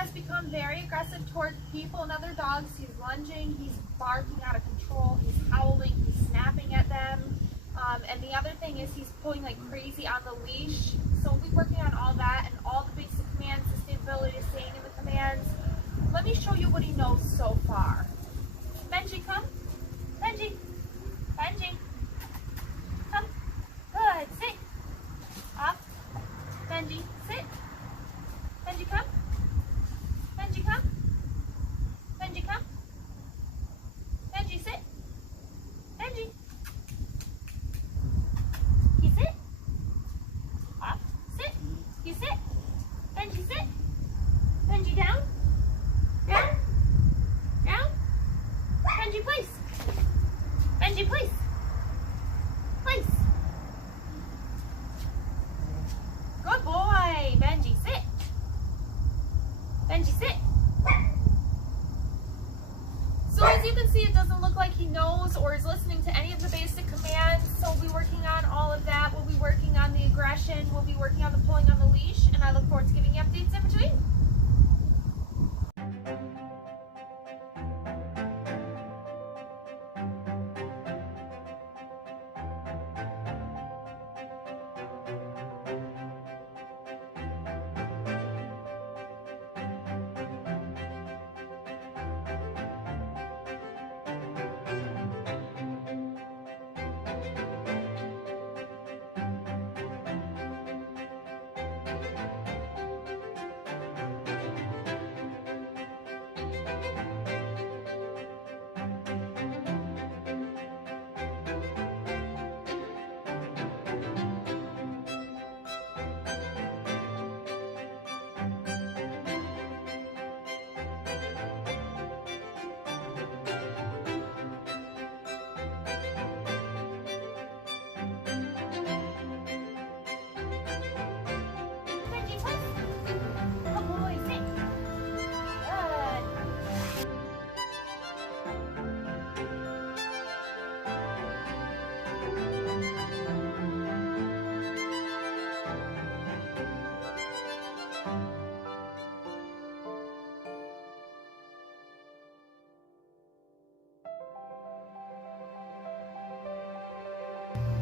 has become very aggressive towards people and other dogs. He's lunging, he's barking out of control, he's howling, he's snapping at them. And the other thing is he's pulling like crazy on the leash. So we'll be working on all that and all the basic commands, sustainability, staying in the commands. Let me show you what he knows so far. Benji, come. Benji. Benji. Come. Good. Sit. Up. Benji, sit. Benji, come. Benji, come. Benji, come. Benji, sit. Benji. You sit. Up. Sit. You sit. Benji, sit. Benji, down. Down. Down. Benji, place. Benji, place. Place. Good boy. Benji, sit. Benji, sit. So as you can see, it doesn't look like he knows or is listening to any of the basic commands. So we'll be working on all of that. We'll be working on the aggression. We'll be working on the pulling on the leash. And I look forward to giving you updates in between.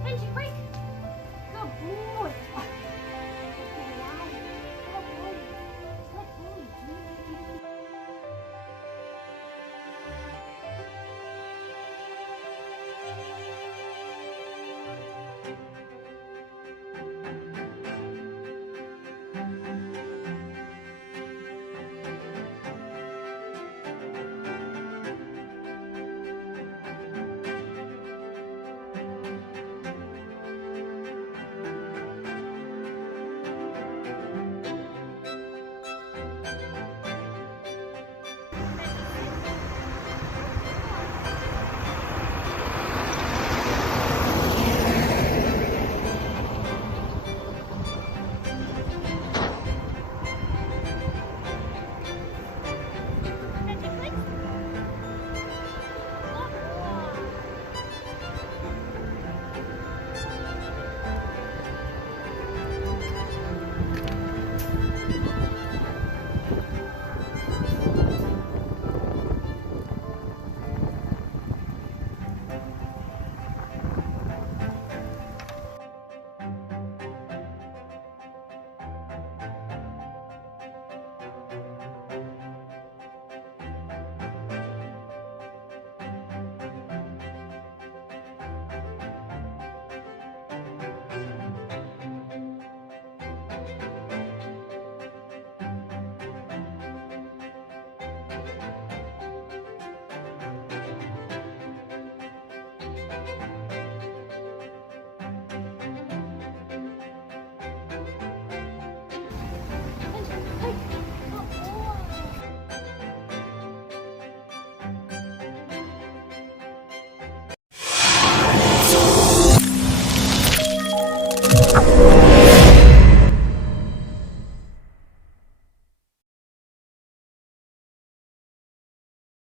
Benji, break. Good boy.